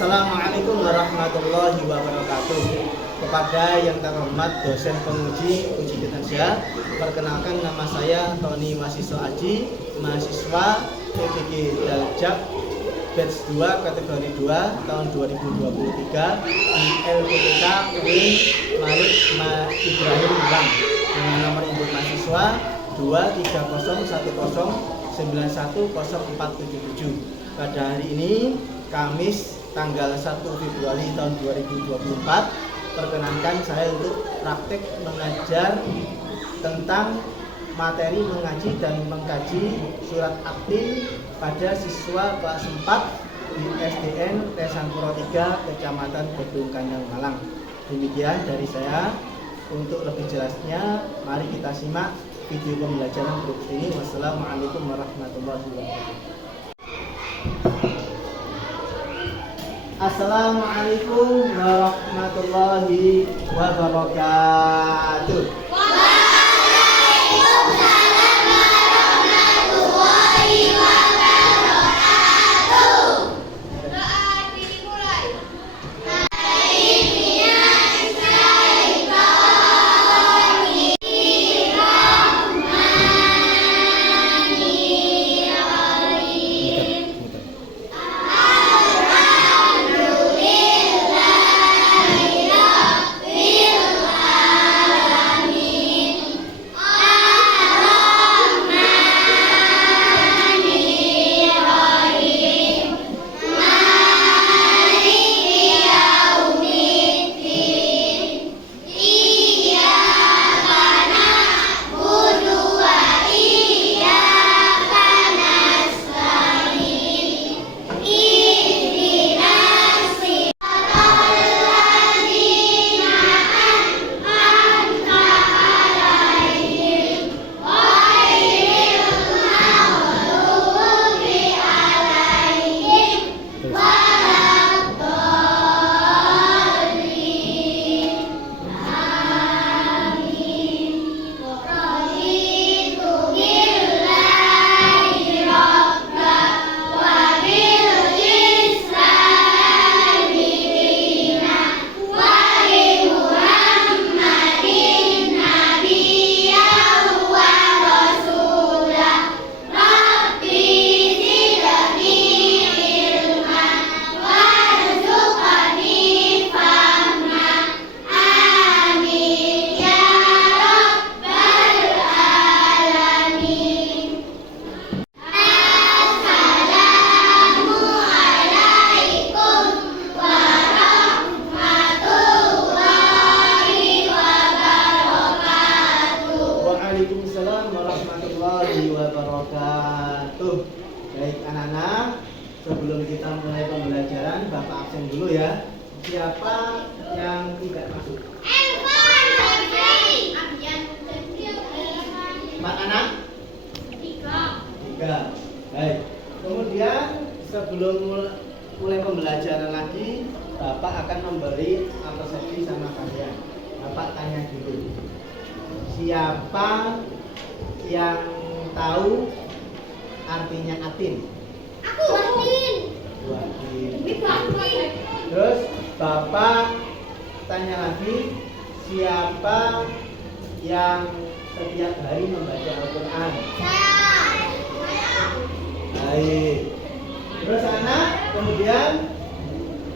Assalamualaikum warahmatullahi wabarakatuh. Kepada yang terhormat dosen penguji uji kinerja, perkenalkan nama saya Tony Mahasiswa Aji, mahasiswa PPG Daljak batch 2 kategori 2 tahun 2023 di LPTK UIN Malik Ibrahim Bang dengan nomor induk mahasiswa 23010910477. Pada hari ini Kamis tanggal 1 Februari tahun 2024, perkenankan saya untuk praktek mengajar tentang materi mengaji dan mengkaji surat aktin pada siswa kelas 4 di SDN Tesanpuro 3, Kecamatan Gedung Kandang, Malang. Demikian dari saya. Untuk lebih jelasnya, mari kita simak video pembelajaran berikut ini. Wassalamualaikum warahmatullahi wabarakatuh. Assalamualaikum warahmatullahi wabarakatuh. Waalaikumsalam warahmatullahi wabarakatuh. Doa dimulai. Waalaikumsalam warahmatullahi wabarakatuh. Baik anak-anak, sebelum kita mulai pembelajaran, Bapak absen dulu ya. Siapa yang tidak masuk? Empat anak? Tiga. Baik. Kemudian sebelum mulai pembelajaran lagi, Bapak akan memberi apresiasi sama kalian. Bapak tanya dulu. Siapa yang tahu artinya atin? Aku atin. Terus Bapak tanya lagi, siapa yang setiap hari membaca Al-Quran? Baik. Terus anak, kemudian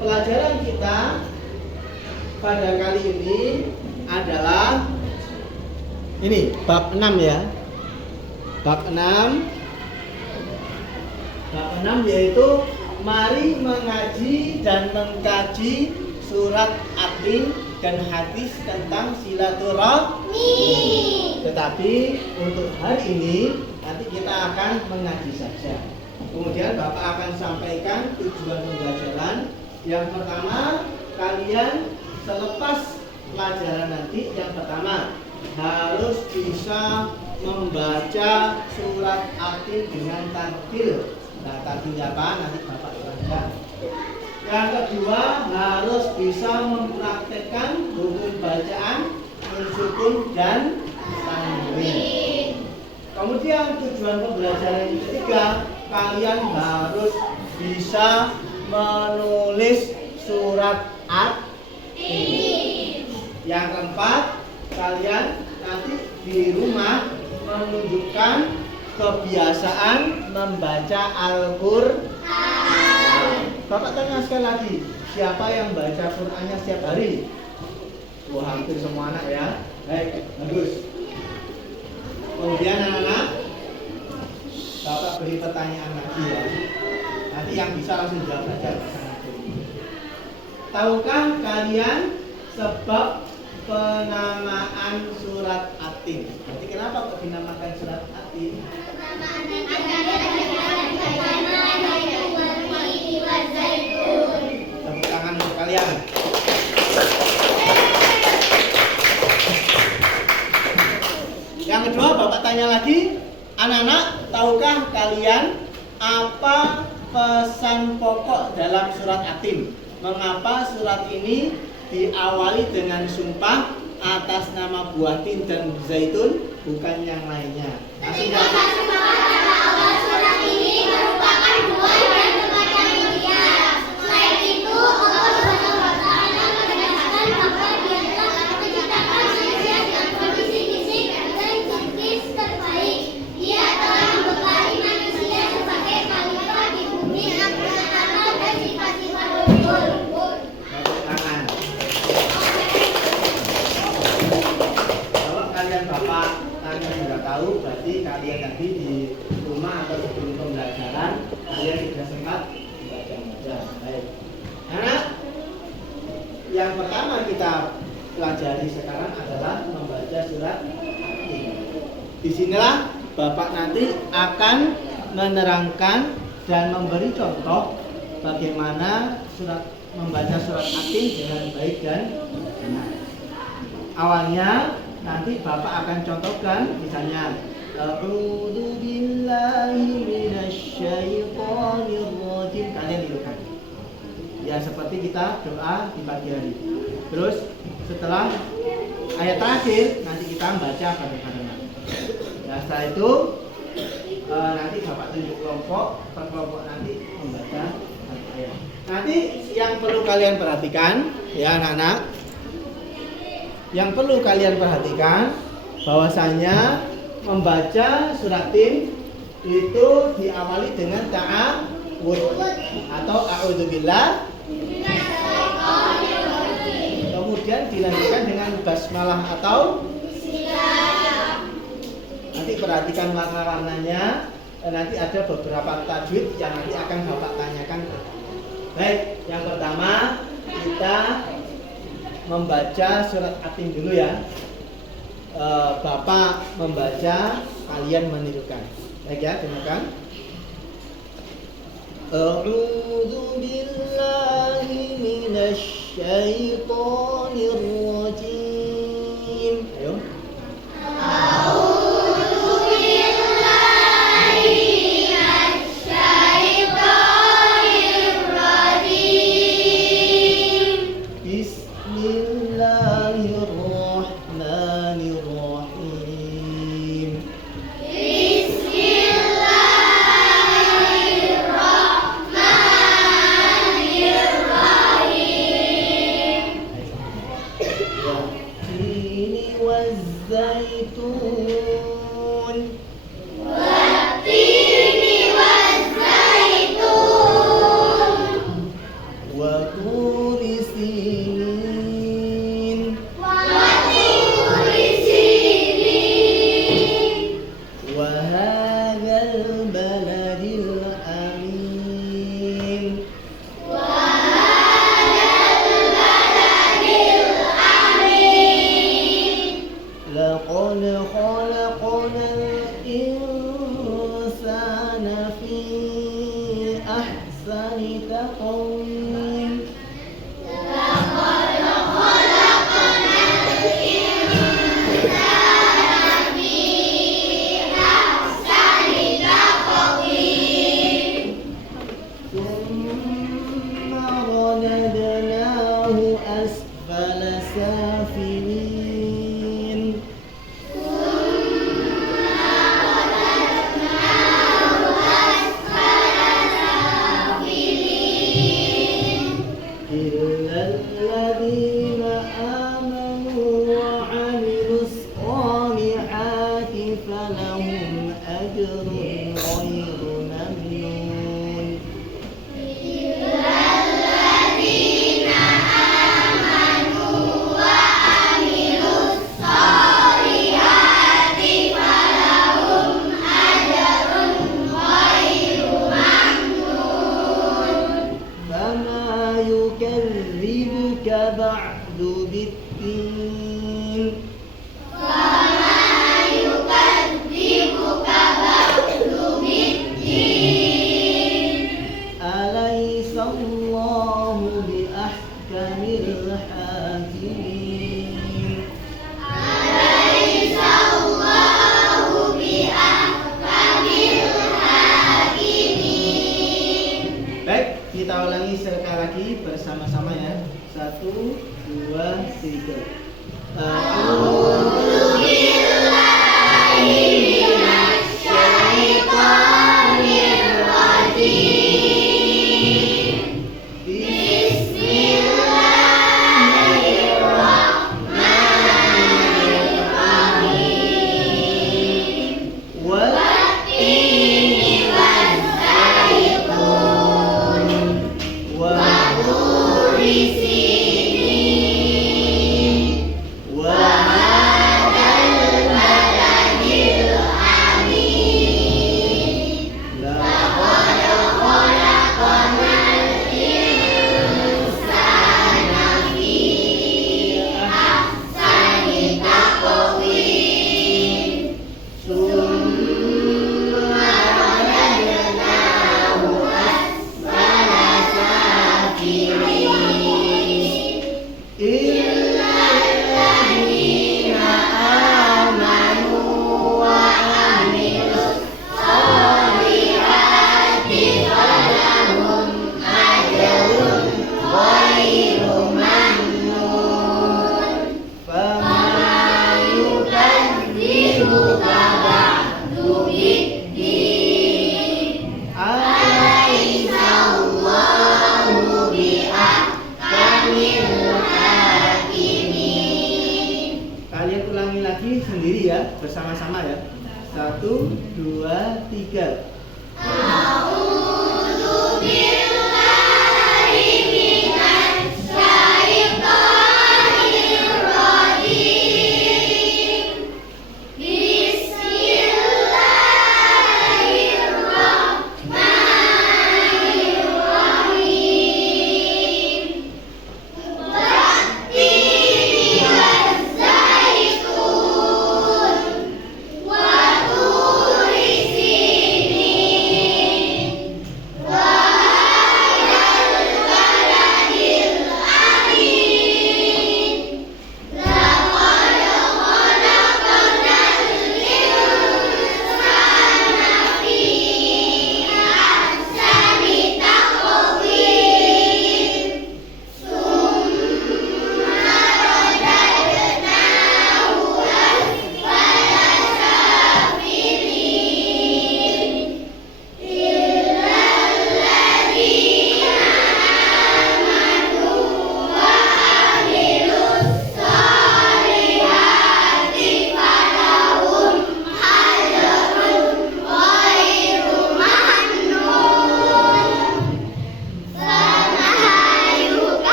pelajaran kita pada kali ini adalah ini bab 6 ya. Bab 6 yaitu mari mengaji dan mengkaji surat aktin dan hadis tentang silaturahmi. Tetapi untuk hari ini nanti kita akan mengaji saja. Kemudian Bapak akan sampaikan tujuan pembelajaran. Yang pertama, kalian selepas pelajaran nanti yang pertama harus bisa membaca surat aktin dengan tartil. Nah, tartilnya apa? Nanti Bapak terangkan. Yang kedua, harus bisa mempraktekkan hukum bacaan, sukun dan tanwin. Kemudian tujuan pembelajaran yang ketiga, kalian harus bisa menulis surat At-Tin. Yang keempat, kalian nanti di rumah menunjukkan kebiasaan membaca Al-Qur'an. Bapak tanya sekali lagi, siapa yang baca Qur'annya setiap hari? Wah, hampir semua anak ya. Baik, bagus. Kemudian anak-anak, Bapak beri pertanyaan lagi ya. Nanti yang bisa langsung jawab saja. Tahukah kalian sebab penamaan surat At-Tin? Nanti kenapa kok dinamakan surat At-Tin? Tepuk tangan untuk kalian. Yang kedua, Bapak tanya lagi, anak-anak, tahukah kalian apa pesan pokok dalam surat At-Tin? Mengapa surat ini diawali dengan sumpah atas nama buah tin dan zaitun, bukan yang lainnya? Ketika awal surat ini merupakan buah dan tempat yang mulia. Selain itu, Allah SWT menegaskan bahwa Dia telah menciptakan manusia dengan kondisi fisik dan psikis terbaik. Dia telah membekali manusia sebagai khalifah di bumi dengan amal dan sifat-sifat luhur. Tepuk tangan. Kalau kalian Bapak tanya sudah tahu, berarti kalian tadi di rumah atau sebelum pembelajaran kalian sudah sempat membaca. Baik. Anak, yang pertama kita pelajari sekarang adalah membaca surat At-Tin. Disinilah Bapak nanti akan menerangkan dan memberi contoh bagaimana membaca surat At-Tin dengan baik dan benar. Awalnya nanti Bapak akan contohkan, misalnya A'udzu billahi minasyaitonir rajim. Kalian tirukan. Ya, seperti kita doa di pagi hari. Terus setelah ayat terakhir nanti kita baca bareng-bareng. Ya, setelah itu nanti Bapak tunjuk kelompok, per kelompok nanti membaca satu ayat. Nanti yang perlu kalian perhatikan, ya anak-anak, yang perlu kalian perhatikan bahwasanya membaca surat Tin itu diawali dengan ta'awudz atau a'udzubillah, kemudian dilanjutkan dengan basmalah atau nanti perhatikan warna-warnanya. Nanti ada beberapa tajwid yang nanti akan Bapak tanyakan. Baik, yang pertama kita membaca surat At-Tin dulu ya. Bapak membaca, kalian menirukan. Baik ya, dengarkan. A'udzu billahi minasy syaithanir rajim. Ayo. يكذبك بعد بالدين أليس الله بأحكم الحاكمين Baik, kita ulangi sekali lagi bersama-sama ya. 1, 2, 3. Kalian ulangi lagi sendiri ya, bersama-sama ya. 1, 2, 3.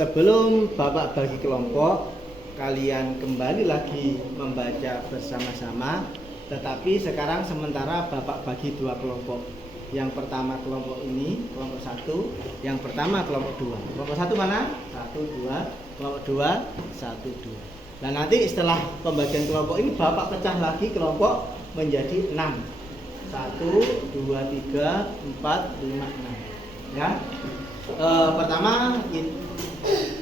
Sebelum Bapak bagi kelompok, kalian kembali lagi membaca bersama-sama. Tetapi sekarang sementara Bapak bagi 2 kelompok. Yang pertama kelompok ini, kelompok 1. Yang pertama kelompok 2. Kelompok 1 mana? 1, 2. Kelompok 2, 1, 2. Nah nanti setelah pembagian kelompok ini Bapak pecah lagi kelompok menjadi 6. 1, 2, 3, 4, 5, 6. Ya. Pertama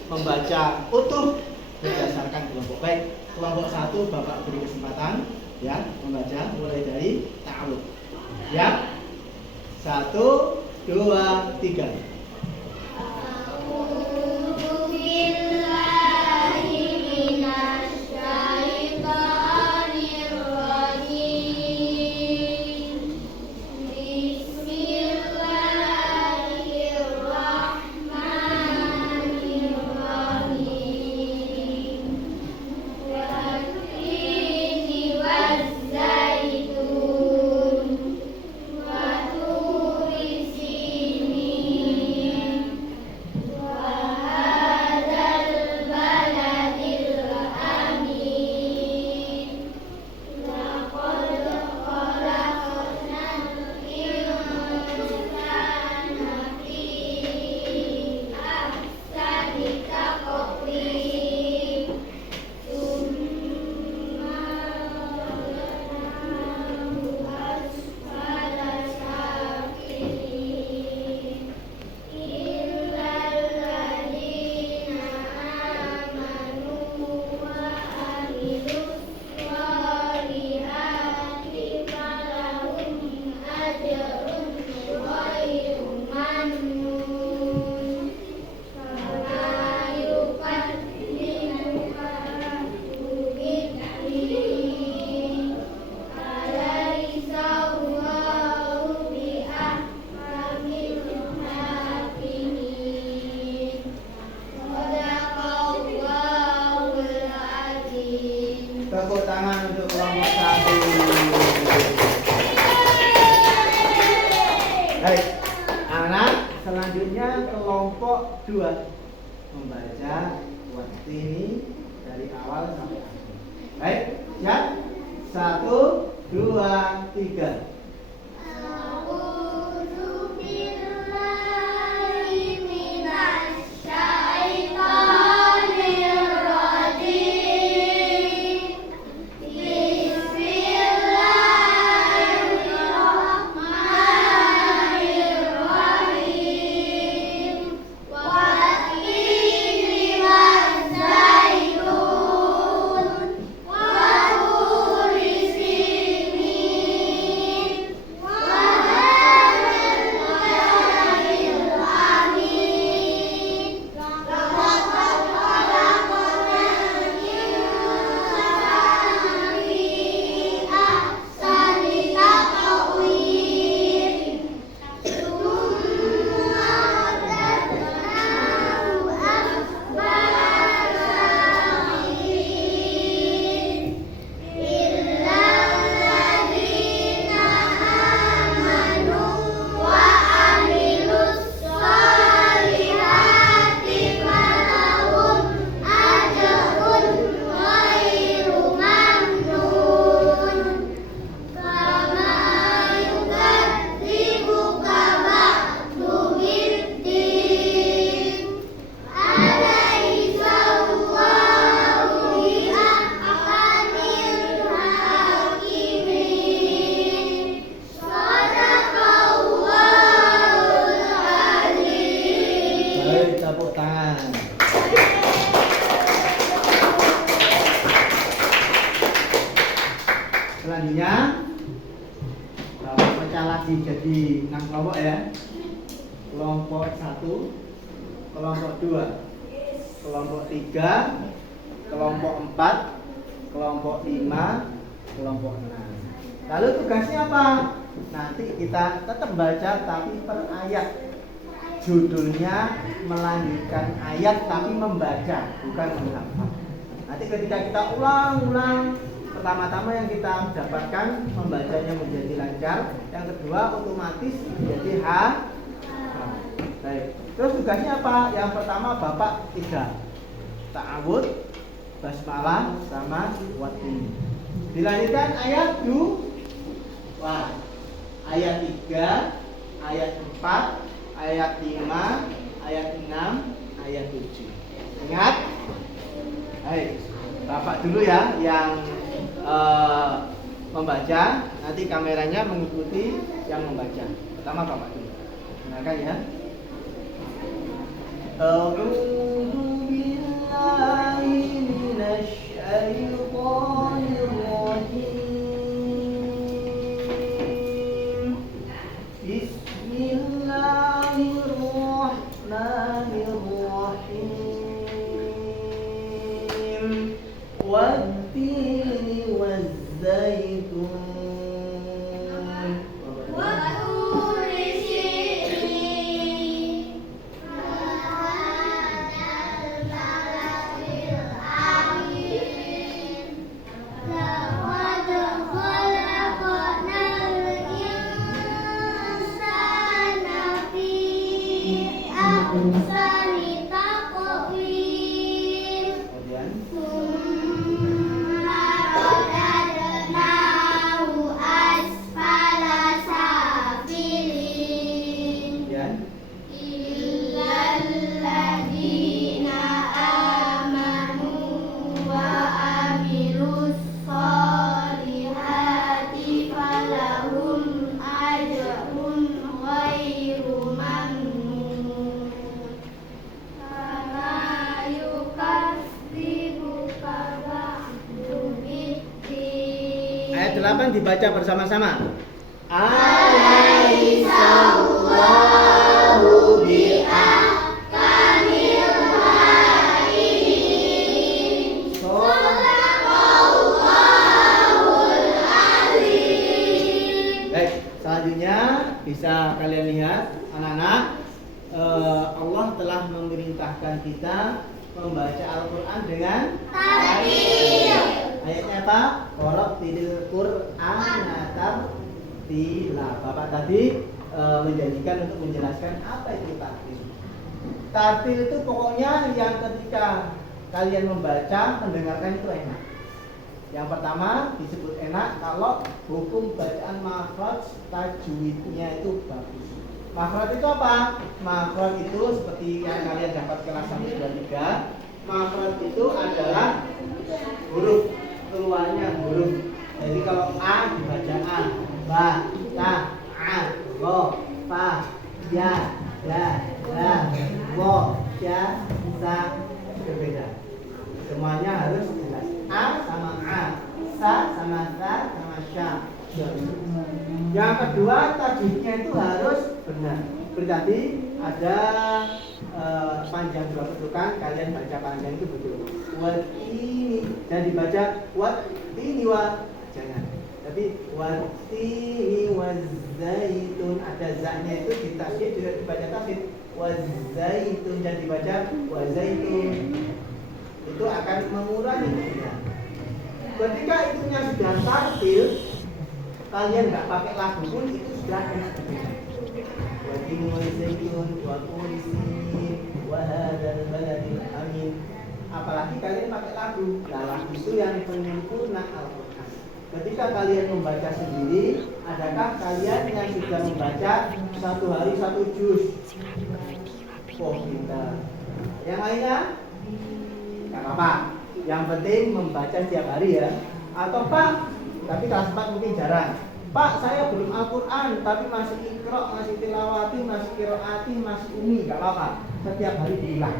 membaca utuh berdasarkan kelompok. Baik, kelompok 1 Bapak beri kesempatan ya membaca mulai dari ta'awud. Ya. 1, 2, 3. kelompok 2 membaca waktu ini dari awal sampai akhir. Baik, siap? 1, 2, 3. Tepuk tangan. Selanjutnya pecah lagi jadi 6 kelompok ya. Kelompok 1, kelompok 2, kelompok 3, kelompok 4, kelompok 5, kelompok 6. Lalu tugasnya apa? Nanti kita tetap baca tapi per ayat. Judulnya melanjutkan ayat tapi membaca, bukan menghafal. Nanti ketika kita ulang-ulang, pertama-tama yang kita dapatkan membacanya menjadi lancar, yang kedua otomatis menjadi hafal. Baik. Terus tugasnya apa? Yang pertama Bapak 3. Ta'awud, basmalah sama watini. Dilanjutkan ayat 2. Wah. Ayat 3, ayat 4, ayat 5, ayat 6, ayat 7. Ingat? Baik, Bapak dulu ya yang membaca. Nanti kameranya mengikuti yang membaca. Pertama Bapak dulu. Silakan ya. A'udzu billahi minasy syaithanir rajim. Bismillahirrahmanirrahim. Wat-tini waz-zaitun. Ayat 8 dibaca bersama-sama. Alaihissallahu bi'ahkamil hakim. Shadaqallahul azim. Baik, selanjutnya bisa kalian lihat anak-anak, Allah telah memerintahkan kita membaca Al-Quran dengan tartil. Ayatnya apa? Warattilil Qur'ana tartila. Bapak tadi menjanjikan untuk menjelaskan apa itu tartil. Tartil itu pokoknya yang ketika kalian membaca, mendengarkan itu enak. Yang pertama disebut enak kalau hukum bacaan makhraj tajwidnya itu bagus. Makhraj itu apa? Makhraj itu seperti yang kalian dapat kelas 123. Makhraj itu adalah huruf keluarnya huruf. Jadi kalau A dibaca A, ba, ta, a, ro, fa, ya, la, wo, ya, sa, berbeda. Semuanya harus jelas. A sama A, sa sama sa sama sya. Yang kedua tajwidnya itu harus benar. Berarti ada panjang dua ketukan, kalian baca panjang itu betul. Wat ini dan dibaca wat ini wa jangan. Tapi wat ini wa zaitun ada zaknya itu di tasydid juga dibaca tasydid. Wa zaitun dan dibaca wa zaitun. Itu akan mengurangi itunya. Ketika itunya sudah tartil, kalian nggak pakai lagu pun itu sudah enak. Watin wa zaitun wa qulsin wa hadzal baladil amin. Apalagi kalian pakai lagu. Nah, lagu itu yang penyempurna Al-Qur'an. Ketika kalian membaca sendiri, adakah kalian yang sudah membaca satu hari satu juz? Oh, kita. Yang lainnya? Enggak apa-apa. Yang penting membaca setiap hari ya. Atau Pak, tapi kelas 4 mungkin jarang. Pak, saya belum Al-Quran, tapi masih ikro, masih tilawati, masih kiroati, masih umi, gak apa-apa. Setiap hari diulang.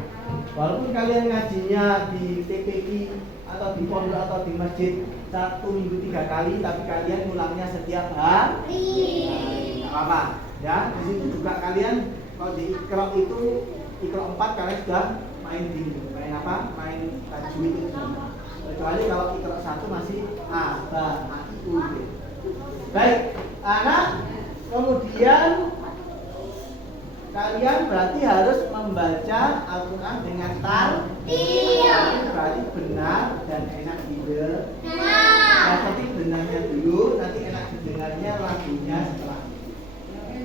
Walaupun kalian ngajinya di TPI atau di pondok atau di masjid 1 minggu 3 kali, tapi kalian ulangnya setiap hari. Gak apa-apa. Ya, di situ juga kalian kalau di ikro itu ikro 4 kalian sudah main apa? Main tajwid itu. Kecuali kalau ikro 1 masih A, Ba, A, U gitu. Baik, anak, kemudian kalian berarti harus membaca Al-Quran dengan tartil. Berarti benar dan enak didengar. Nah, tapi benarnya dulu, nanti enak didengarnya lagunya setelah.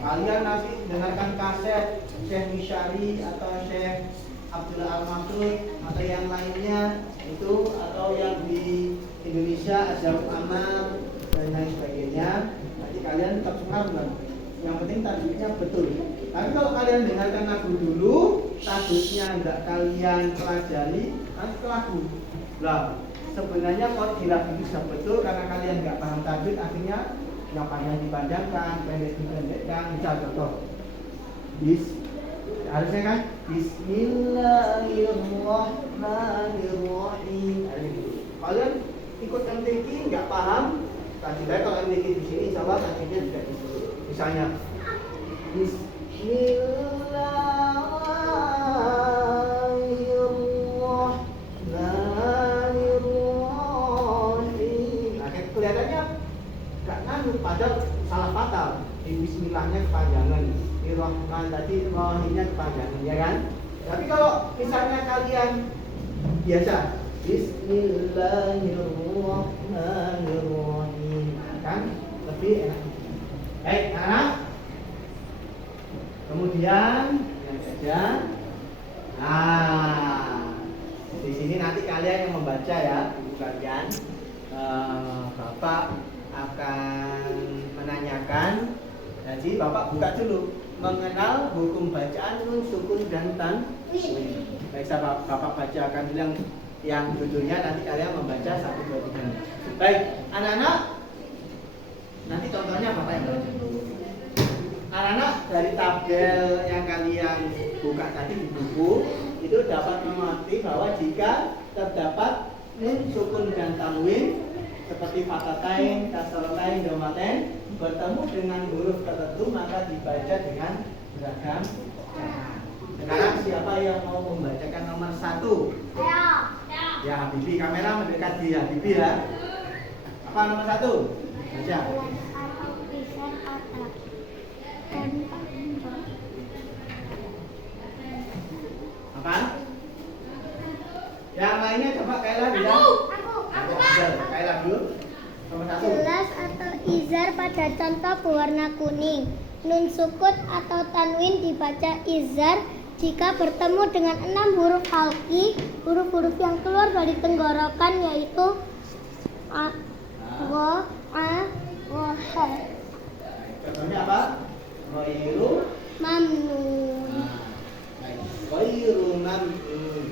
Kalian nanti dengarkan kaset Syekh Misyari atau Syekh Abdullah Al-Maksud atau yang lainnya itu, atau yang di Indonesia Azharul Amal dan lain sebagainya, nanti kalian tetap pengaruh. Yang penting tajwidnya betul. Tapi kalau kalian dengarkan lagu dulu, tajwidnya enggak kalian pelajari, nanti ke lagu. Lah, sebenarnya kalau di lagu itu sudah betul, karena kalian enggak paham tajwid, akhirnya yang panjang dipanjangkan, pendek dipendekkan. Misal contoh, harusnya kan Bismillahirrahmanirrahim. Kalian ikut MTQ enggak paham. Tadi kalau MTQ di sini, insya Allah tajwidnya juga di sini. Misalnya, Bismillahirrahmanirrahim. Nah, kelihatannya gak nganu, padahal salah fatal. Di Bismillahnya kepanjangan, di Rahman tadi Rahimnya kepanjangan, ya kan? Tapi kalau misalnya kalian biasa Bismillahirrahmanirrahim, kan lebih enak. Baik, anak. Kemudian yang saja. Nah, di sini nanti kalian yang membaca ya, ibu kalian. Bapak akan menanyakan. Jadi Bapak buka dulu, mengenal hukum bacaan nun, sukun dan tanwin. Baik, Bapak bacakan dulu yang judulnya, nanti kalian membaca 1, 2, 3. Baik, anak-anak. Nanti contohnya Bapak yang baca. Anak-anak, dari tabel yang kalian buka tadi di buku, itu dapat mengerti bahwa jika terdapat nun, sukun dan tanwin seperti fatatain, kasratain, dhammatain bertemu dengan huruf tertentu, maka dibaca dengan beragam cara. Sekarang siapa yang mau membacakan nomor 1? Ya, Habibi, kamera mendekat di Habibi ya. Apa nomor 1? Baca. Apa? Yang lainnya coba Kaila bilang. Aku. Kaila dulu. Nomor 1. Jelas atau izar pada contoh berwarna kuning. Nun sukun atau tanwin dibaca izar jika bertemu dengan 6 huruf halki, huruf-huruf yang keluar dari tenggorokan yaitu a, wa, a, wa, ha. Contohnya apa? Ghairu Mamnun. Ghairu mamnun.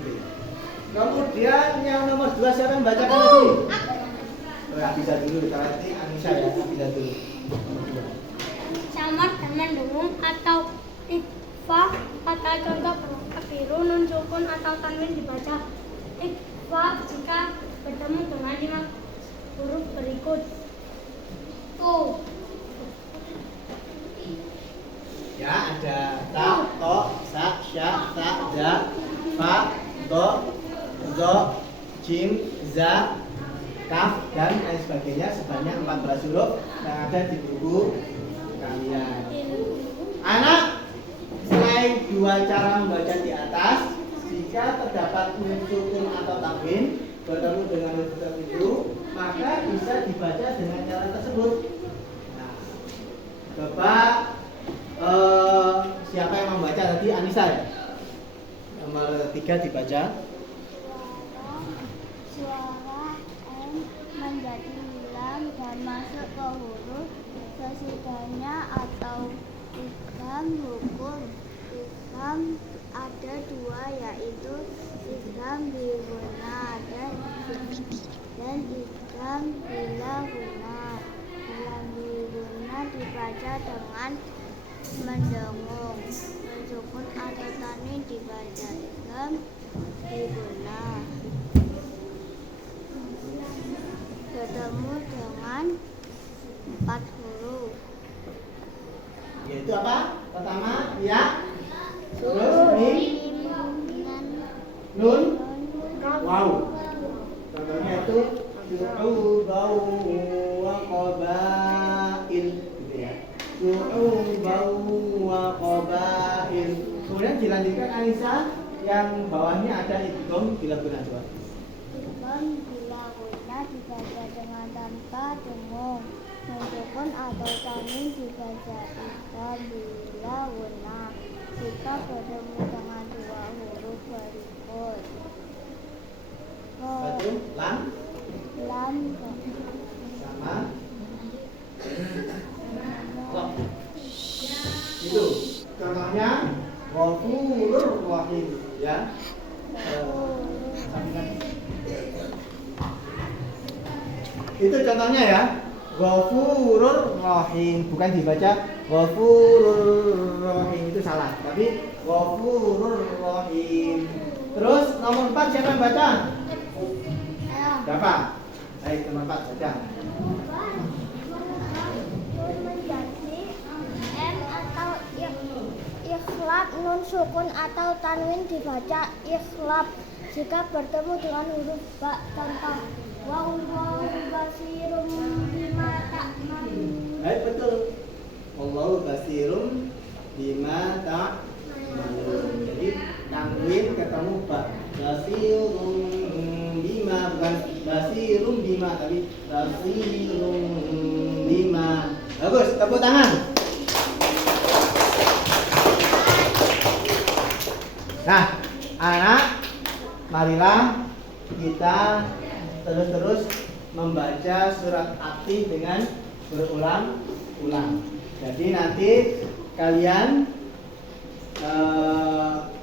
Kemudian yang nomor 2 siapa yang bacakan lagi? Bisa dulu, nanti Anissa ya, bisa dulu. Samar dan mendung atau ikfa kata contoh berupa biru, nun sukun atau tanwin dibaca ikfa jika bertemu dengan 5 huruf berikut. Ya, ada ta, to, sa, sya, ta, da, fa, do, zo, jim, za, kaf, dan lain sebagainya sebanyak 14 huruf yang ada di buku kalian. Anak, selain 2 cara membaca di atas, jika terdapat nun sukun atau tanwin bertemu dengan huruf tertentu, maka bisa dibaca dengan cara tersebut. Nah, coba siapa yang membaca tadi? Anissa ya? Nomor 3 dibaca. Suara M menjadi lam dan masuk ke huruf sesudahnya atau idgham hukum. Idgham ada 2 yaitu idgham bi ghunna dan idgham bila ghunna. Idgham bi ghunna dibaca dengan mendengung. Sukun atau tanwin dibaca idgham bi ghunna. Bertemu dengan 4 huruf. Yaitu apa? Pertama, ya. Terus mim, nun, waw. Contohnya itu su'ubau wa qabail, gitu ya. Su'ubau wa qabail. Kemudian dilanjutkan Anissa yang bawahnya ada idgham bila guna coba. Idgham bila ghunna dibaca dengan tanpa dengung. Sukun atau tanwin dibaca idgham bila ghunna jika bertemu dengan 2 huruf berikut. Betul, lam Lam sama lam. Itu contohnya Ghafurur Rahim, ya. Itu contohnya ya. Ghafurur Rahim, bukan dibaca Ghafurur Rahim, itu salah. Tapi Ghafurur Rahim. Terus nomor 4 siapa yang baca? Siapa? Baik, nomor 4 baca. menjadi M atau ikhlab, nun sukun atau tanwin dibaca ikhlab jika bertemu dengan huruf ba. Contoh wallahu basirum bima ta'malun. Baik, betul. Wallahu basirum bima ta'malun. Jadi tanwin ketemu ba. Basirum bima, bukan basirum bima, tapi basirum bima. Bagus, tepuk tangan. Nah, anak, marilah kita terus-terus membaca surat At-Tin dengan berulang-ulang. Jadi nanti kalian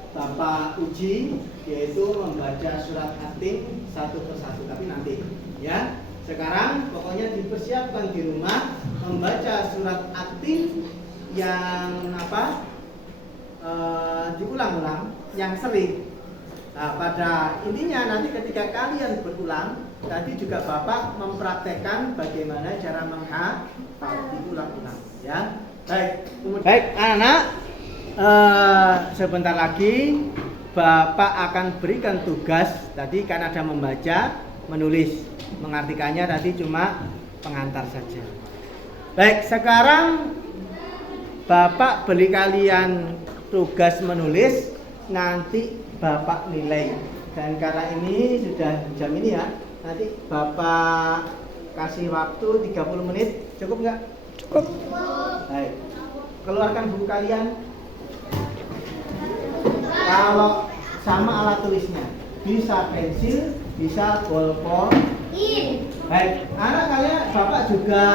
Bapak uji yaitu membaca surat At-Tin satu persatu, tapi nanti ya. Sekarang pokoknya dipersiapkan di rumah membaca surat At-Tin yang apa? Diulang-ulang, yang sering. Nah, pada intinya nanti ketika kalian berulang, tadi juga Bapak mempraktekkan bagaimana cara menghafal, diulang-ulang, ya. Baik, anak-anak, sebentar lagi Bapak akan berikan tugas. Tadi kan ada membaca, menulis, mengartikannya tadi cuma pengantar saja. Baik, sekarang Bapak beri kalian tugas menulis, nanti Bapak nilai. Dan karena ini sudah jam ini ya, nanti Bapak kasih waktu 30 menit, cukup nggak? Cukup. Baik, keluarkan buku kalian. Kalau sama alat tulisnya, bisa pensil, bisa bolpen. Baik, anak kalian bapak juga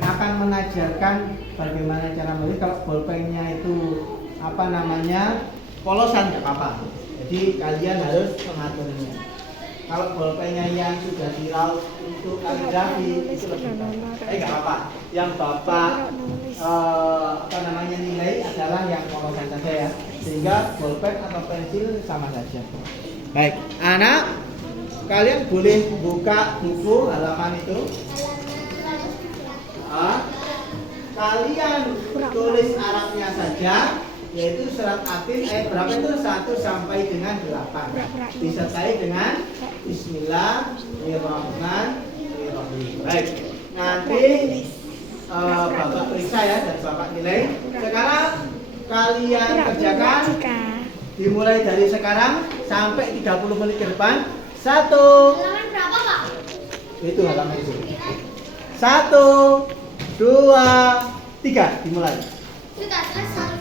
akan mengajarkan bagaimana cara menulis. Kalau bolpennya itu apa namanya polosan nggak apa-apa. Jadi kalian harus mengaturnya. Kalau bolpennya yang sudah diraut untuk kaligrafi itu lebih baik. Nggak apa-apa. Yang bapak apa namanya nilai adalah yang polosan saja ya. Sehingga bolpen atau pensil sama saja. Baik, anak kalian boleh buka buku halaman itu. Kalian tulis Arabnya saja, yaitu surat Atin ayat berapa itu 1 sampai dengan 8. Disertai dengan Bismillahirrahmanirrahim. Baik, nanti bapak periksa ya dan bapak nilai. Sekarang kalian kerjakan. Dimulai dari sekarang sampai 30 menit ke depan. 1. Halaman berapa, Pak? Itu halaman itu. 1, 2, 3 dimulai. Sudah selesai.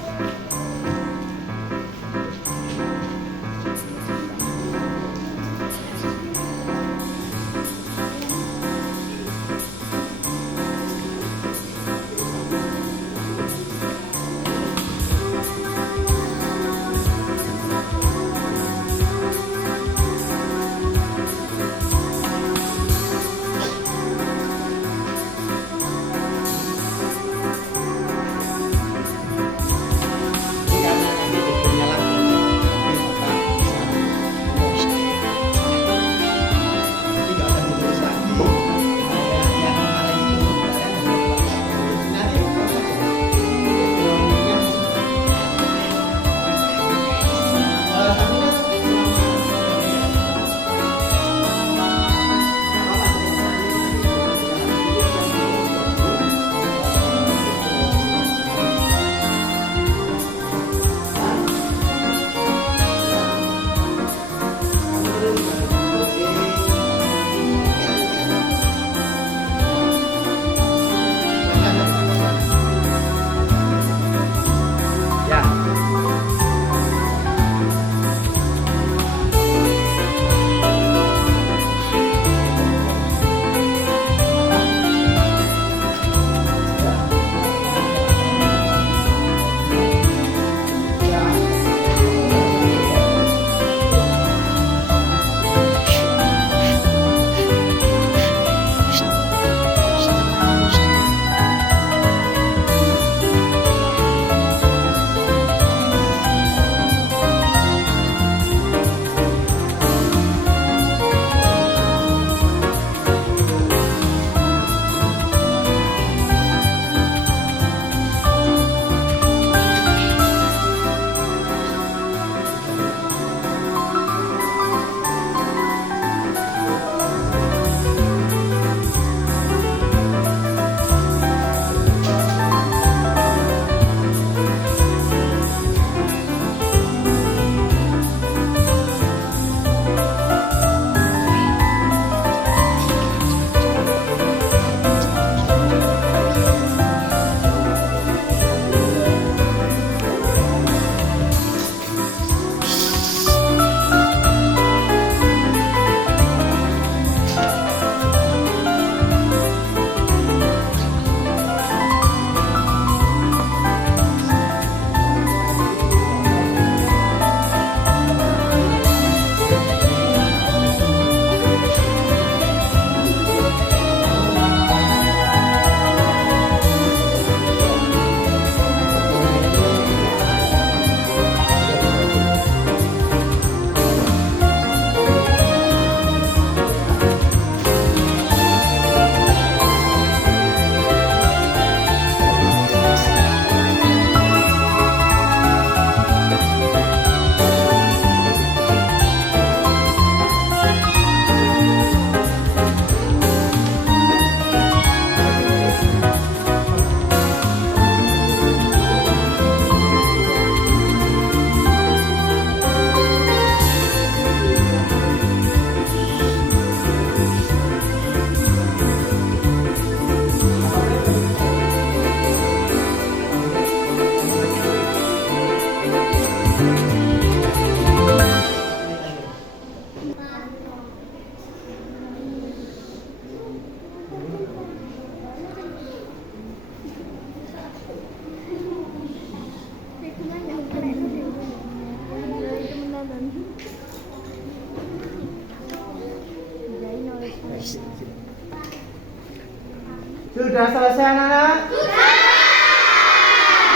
Sudah selesai anak-anak?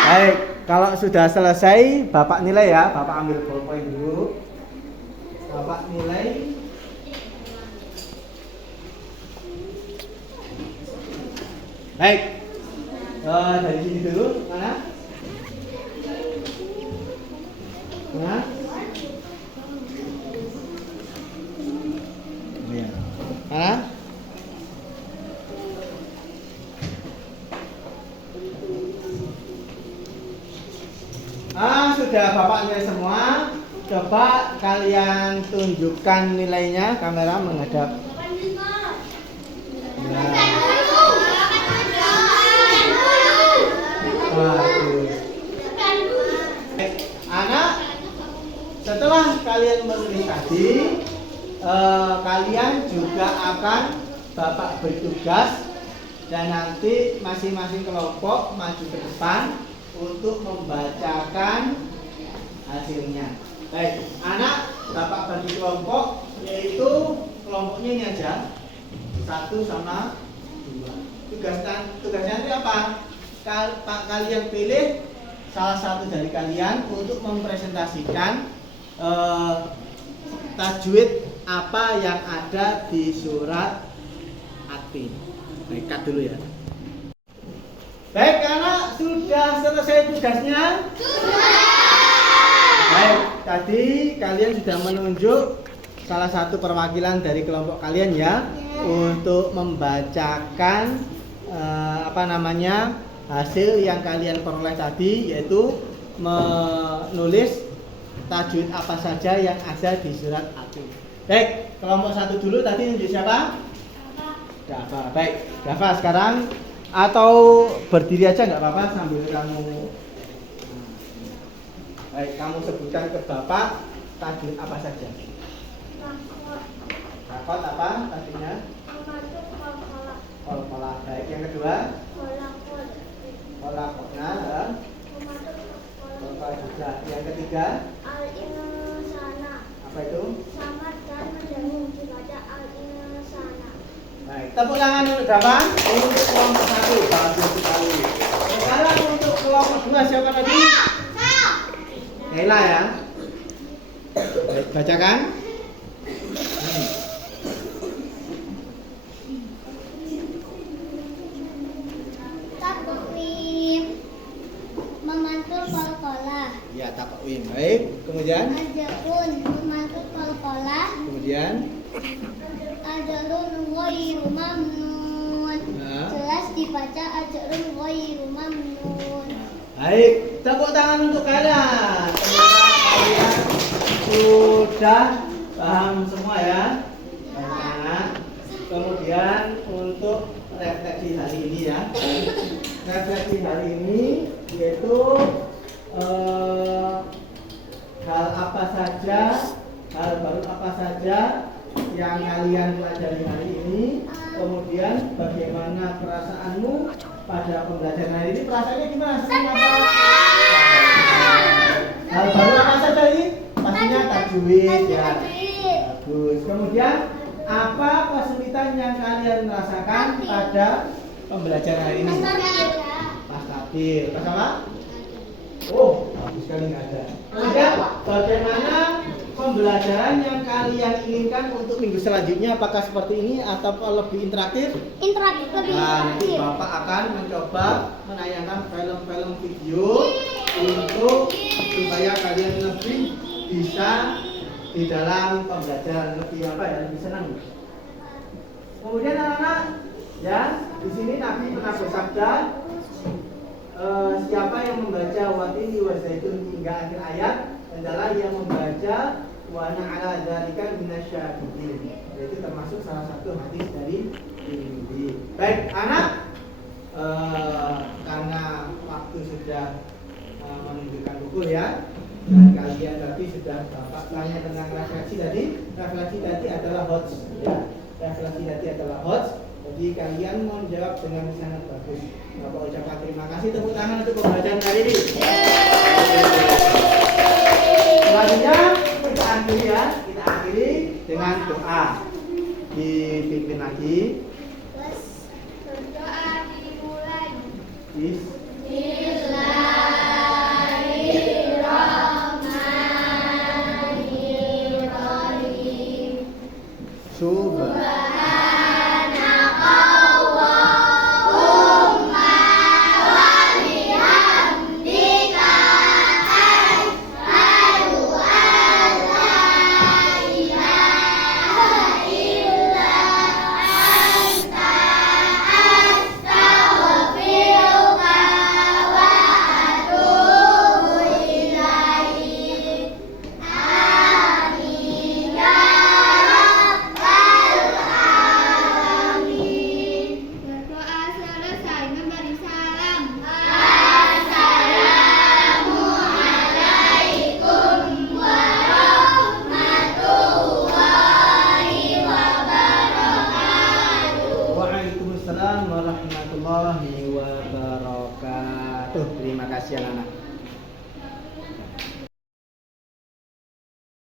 Baik, kalau sudah selesai Bapak nilai ya. Bapak ambil ballpoint dulu. Bapak nilai. Baik. Dari sini dulu, mana? Mana? Iya. Mana? Sudah Bapak nilai semua. Coba kalian tunjukkan nilainya. Kamera menghadap. Ya. Bagus. Anak, setelah kalian menulis tadi, kalian juga akan Bapak beri tugas dan nanti masing-masing kelompok maju ke depan untuk membacakan hasilnya. Baik, anak, Bapak bagi kelompok, yaitu kelompoknya ini aja, 1 sama 2. Tugasnya nanti apa? Kalian pilih salah satu dari kalian untuk mempresentasikan tajwid apa yang ada di surat At-Tin. Baik, cut dulu ya. Baik, anak, sudah selesai tugasnya? Sudah. Baik, tadi kalian sudah menunjuk salah satu perwakilan dari kelompok kalian ya, untuk membacakan hasil yang kalian peroleh tadi, yaitu menulis tajwid apa saja yang ada di surat At-Tin. Baik, kelompok 1 dulu tadi nunjuk siapa? Dafa. Baik, Dafa sekarang atau berdiri aja nggak apa-apa sambil kamu. Baik, kamu sebutkan ke Bapak tajwid apa saja. Rakot apa tadinya? Kol-kola. Baik, yang kedua? Kolakotna. Kol-kola juga. Yang ketiga? Al-insana. Apa itu? Samad dan mendengung dibaca al-insana. Baik, tepuk tangan untuk Dafa untuk kelompok 1. Bagus sekali. Sekarang untuk kelompok 2 siapa tadi? Ella ya. Baik, bacakan. Takwim memantul kol-kola. Ya, takwim. Baik, kemudian? Ajarun memantul kol-kola. Kemudian? Ajarun ghairu mamnun. Nah. Jelas dibaca ajarun ghairu mamnun. Baik, tepuk tangan untuk kalian. Kalian sudah paham semua ya, anak-anak. Kemudian untuk refleksi hari ini ya. Refleksi hari ini yaitu hal apa saja, hal baru apa saja yang kalian pelajari hari ini. Kemudian bagaimana perasaanmu pada pembelajaran hari ini? Perasaannya gimana? Senang apa? Hal baru apa saja ini? Pastinya tajwid ya. Bagus. Kemudian apa kesulitan yang kalian rasakan pada pembelajaran hari ini? Pas takdir. Pas apa? Oh, bagus sekali nggak ada. Kemudian bagaimana pembelajaran yang kalian inginkan untuk minggu selanjutnya? Apakah seperti ini atau lebih interaktif? Interaktif lebih Nanti interaktif. Bapak akan mencoba menayangkan film-film video untuk supaya kalian lebih bisa di dalam pembelajaran, lebih apa ya, lebih senang. Kemudian anak-anak ya, di sini Nabi pernah bersabda, siapa yang membaca watini wa zaitun hingga akhir ayat adalah yang membaca wa na'ala dzalika minasyahidin. Itu termasuk salah satu hadis dari Tirmidzi. Baik, anak, karena waktu sudah menunjukkan pukul ya, dan kalian tadi sudah Bapak tanya tentang refleksi tadi. Refleksi tadi adalah HOTS ya. Refleksi tadi adalah HOTS. Jadi kalian menjawab dengan sangat bagus. Bapak ucapkan terima kasih, tepuk tangan untuk pembelajaran hari ini. Selanjutnya kita akhiri ya, kita akhiri dengan doa. Dipimpin lagi. Berdoa Is Bismillahirrahmanirrahim. Subhanakallahumma wa bihamdika asyhadu an la ilaha illa anta astaghfiruka wa atubu ilaik. Amin ya rabbal alamin. Berdoa selesai memberi salam. Assalamualaikum warahmatullahi wabarakatuh. Waalaikumsalam warahmatullahi wabarakatuh. Terima kasih anak-anak.